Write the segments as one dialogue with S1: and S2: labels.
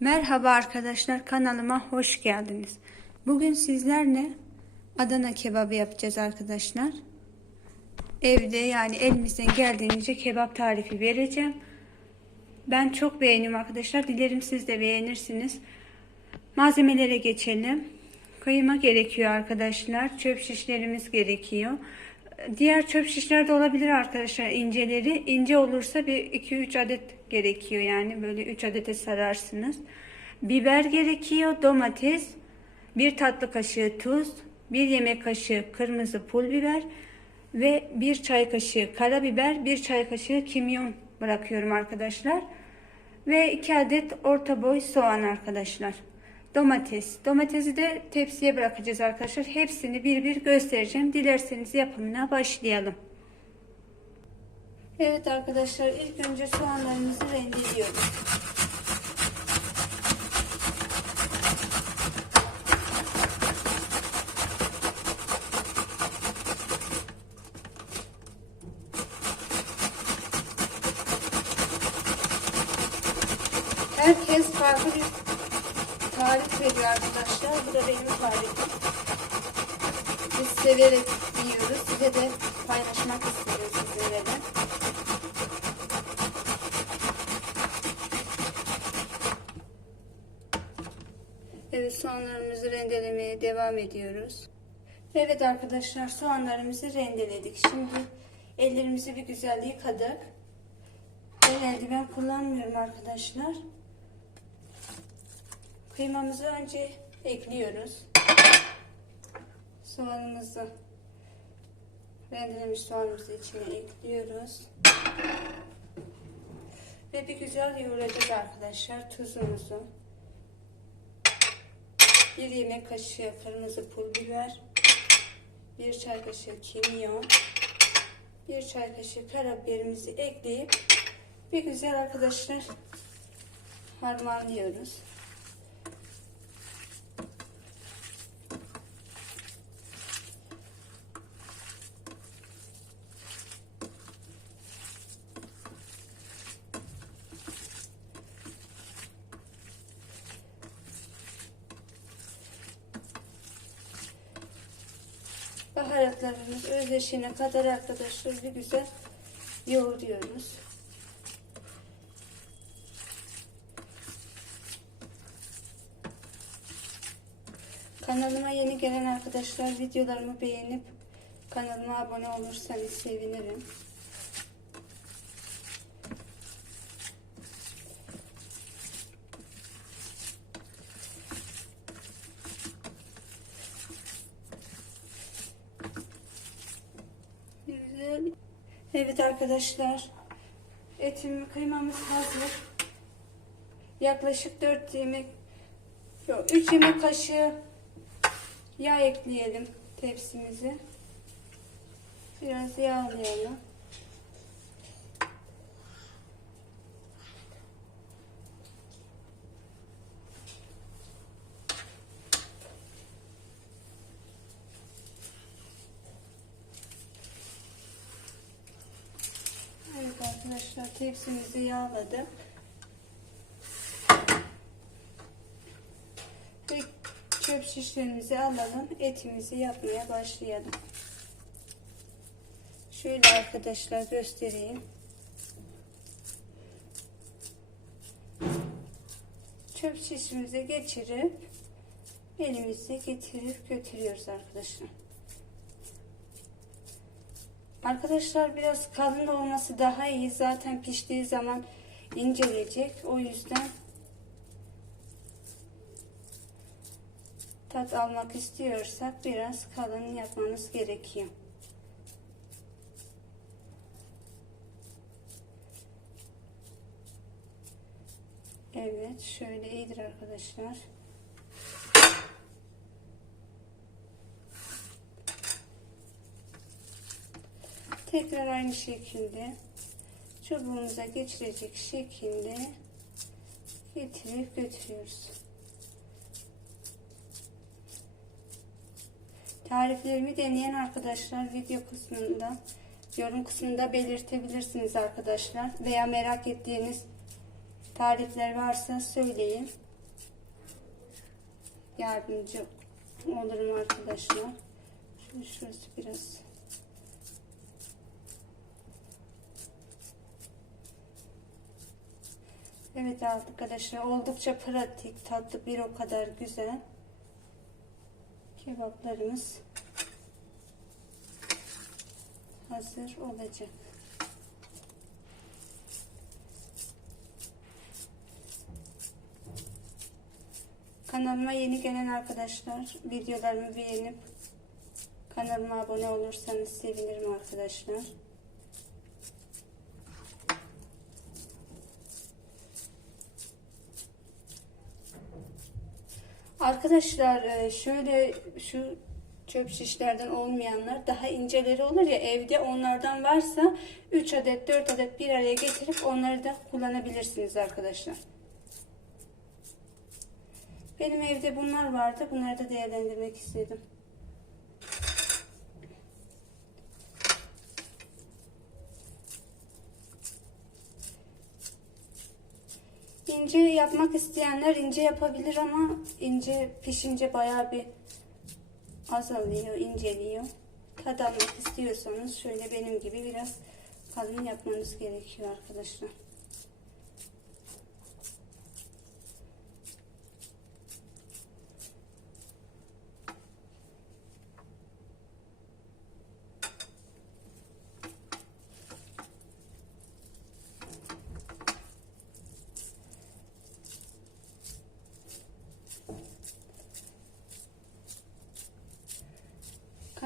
S1: Merhaba arkadaşlar kanalıma hoş geldiniz. Bugün sizlerle Adana kebabı yapacağız arkadaşlar. Evde yani elimizden geldiğince kebap tarifi vereceğim. Ben çok beğeniyorum arkadaşlar. Dilerim siz de beğenirsiniz. Malzemelere geçelim. Kıyma gerekiyor arkadaşlar. Çöp şişlerimiz gerekiyor. Diğer çöp şişler de olabilir arkadaşlar inceleri. İnce olursa bir 2-3 adet gerekiyor yani böyle 3 adete sararsınız. Biber gerekiyor, domates, bir tatlı kaşığı tuz, bir yemek kaşığı kırmızı pul biber ve bir çay kaşığı karabiber, bir çay kaşığı kimyon bırakıyorum arkadaşlar. Ve 2 adet orta boy soğan arkadaşlar. Domates. Domatesi de tepsiye bırakacağız arkadaşlar. Hepsini bir bir göstereceğim. Dilerseniz yapımına başlayalım. Evet arkadaşlar ilk önce soğanlarımızı rendeliyoruz. Herkes farklı bir tarif veriyor arkadaşlar. Bu da benim tarifim. Biz severek yiyoruz. Size de paylaşmak istiyoruz sizinle de. Evet soğanlarımızı rendelemeye devam ediyoruz. Evet arkadaşlar soğanlarımızı rendeledik. Şimdi ellerimizi bir güzel yıkadık. Ben eldiven kullanmıyorum arkadaşlar. Kıymamızı önce ekliyoruz. Soğanımızı rendelemiş soğanımızı içine ekliyoruz. Ve bir güzel yoğuracağız arkadaşlar tuzumuzu. Bir yemek kaşığı kırmızı pul biber. Bir çay kaşığı kimyon. Bir çay kaşığı karabiberimizi ekleyip bir güzel arkadaşlar harmanlıyoruz. Baharatlarımız özleşene kadar arkadaşlar bir güzel yoğuruyoruz. Kanalıma yeni gelen arkadaşlar videolarımı beğenip kanalıma abone olursanız sevinirim. Güzel. Evet arkadaşlar. Etim kıymamız hazır. Yaklaşık 4 yemek yok 3 yemek kaşığı yağ ekleyelim tepsimize. Biraz yağlayalım. Evet arkadaşlar tepsimizi yağladık. Ve çöp şişlerimizi alalım. Etimizi yapmaya başlayalım. Şöyle arkadaşlar göstereyim. Çöp şişimize geçirip elimizle getirip götürüyoruz arkadaşlar. Arkadaşlar biraz kalın olması daha iyi. Zaten piştiği zaman inceleyecek. O yüzden tat almak istiyorsak biraz kalın yapmamız gerekiyor. Evet şöyle iyidir arkadaşlar. Tekrar aynı şekilde çubuğumuza geçirecek şekilde getirip götürüyoruz. Tariflerimi deneyen arkadaşlar video kısmında yorum kısmında belirtebilirsiniz arkadaşlar. Veya merak ettiğiniz tarifler varsa söyleyin. yardımcı olurum arkadaşlar. Şimdi şurası biraz Evet arkadaşlar oldukça pratik tatlı bir o kadar güzel kebaplarımız hazır olacak. Kanalıma yeni gelen arkadaşlar videolarımı beğenip kanalıma abone olursanız sevinirim arkadaşlar. Arkadaşlar e, şöyle şu çöp şişlerden olmayanlar daha inceleri olur ya evde onlardan varsa 3 adet 4 adet bir araya getirip onları da kullanabilirsiniz arkadaşlar. Benim evde bunlar vardı. Bunları da değerlendirmek istedim. İnce yapmak isteyenler ince yapabilir ama ince pişince bayağı bir azalıyor, inceliyor. Tad istiyorsanız şöyle benim gibi biraz kalın yapmanız gerekiyor arkadaşlar.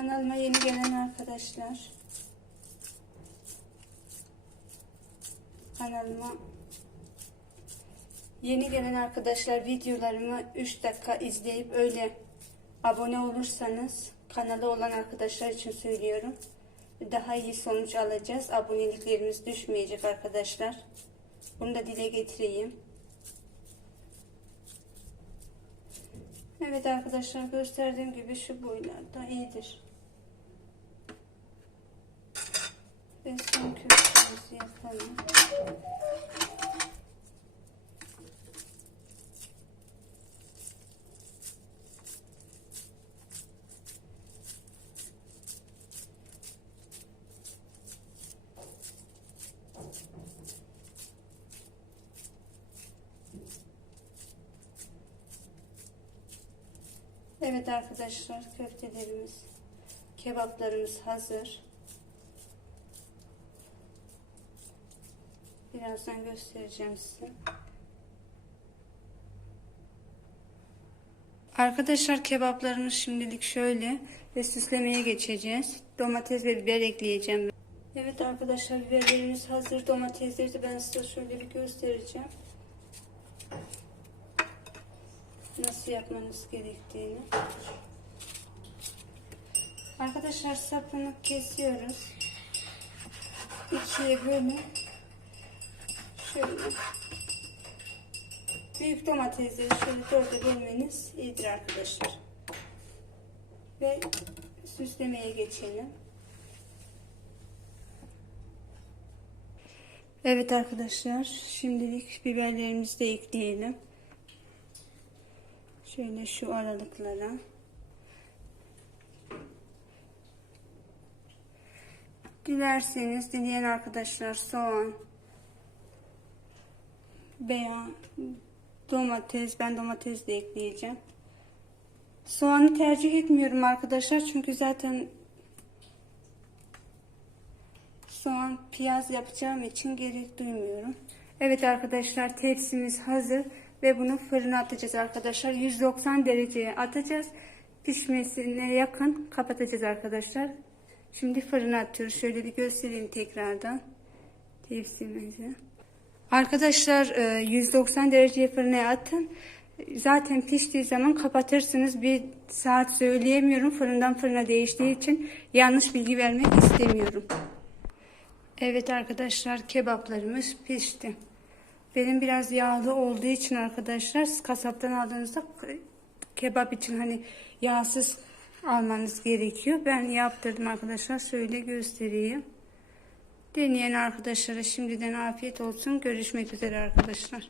S1: Kanalıma yeni gelen arkadaşlar kanalıma yeni gelen arkadaşlar videolarımı 3 dakika izleyip öyle abone olursanız kanalı olan arkadaşlar için söylüyorum. Daha iyi sonuç alacağız. Aboneliklerimiz düşmeyecek arkadaşlar. Bunu da dile getireyim. Evet arkadaşlar gösterdiğim gibi şu boylarda iyidir. Evet arkadaşlar köftelerimiz, kebaplarımız hazır. Birazdan göstereceğim size. Arkadaşlar kebaplarımız şimdilik şöyle ve süslemeye geçeceğiz. Domates ve biber ekleyeceğim. Evet arkadaşlar biberlerimiz hazır. Domatesleri de ben size şöyle bir göstereceğim. Nasıl yapmanız gerektiğini. Arkadaşlar sapını kesiyoruz. İkiye bölün. Şöyle. Büyük domatesleri şöyle dörde bölmeniz iyidir arkadaşlar. Ve süslemeye geçelim. Evet arkadaşlar şimdilik biberlerimizi de ekleyelim. Şöyle şu aralıklara. Dilerseniz dileyen arkadaşlar soğan veya domates ben domates de ekleyeceğim. Soğanı tercih etmiyorum arkadaşlar çünkü zaten soğan piyaz yapacağım için gerek duymuyorum. Evet arkadaşlar tepsimiz hazır ve bunu fırına atacağız arkadaşlar. 190 dereceye atacağız. Pişmesine yakın kapatacağız arkadaşlar. Şimdi fırına atıyoruz. Şöyle bir göstereyim tekrardan tepsimizi. Arkadaşlar 190 e, dereceye fırına atın. Zaten piştiği zaman kapatırsınız. Bir saat söyleyemiyorum. Fırından fırına değiştiği için yanlış bilgi vermek istemiyorum. Evet arkadaşlar kebaplarımız pişti. Benim biraz yağlı olduğu için arkadaşlar kasaptan aldığınızda kebap için hani yağsız almanız gerekiyor. Ben yaptırdım arkadaşlar. Şöyle göstereyim. Deneyen arkadaşlara şimdiden afiyet olsun. Görüşmek üzere arkadaşlar.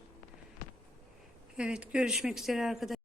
S1: Evet görüşmek üzere arkadaşlar.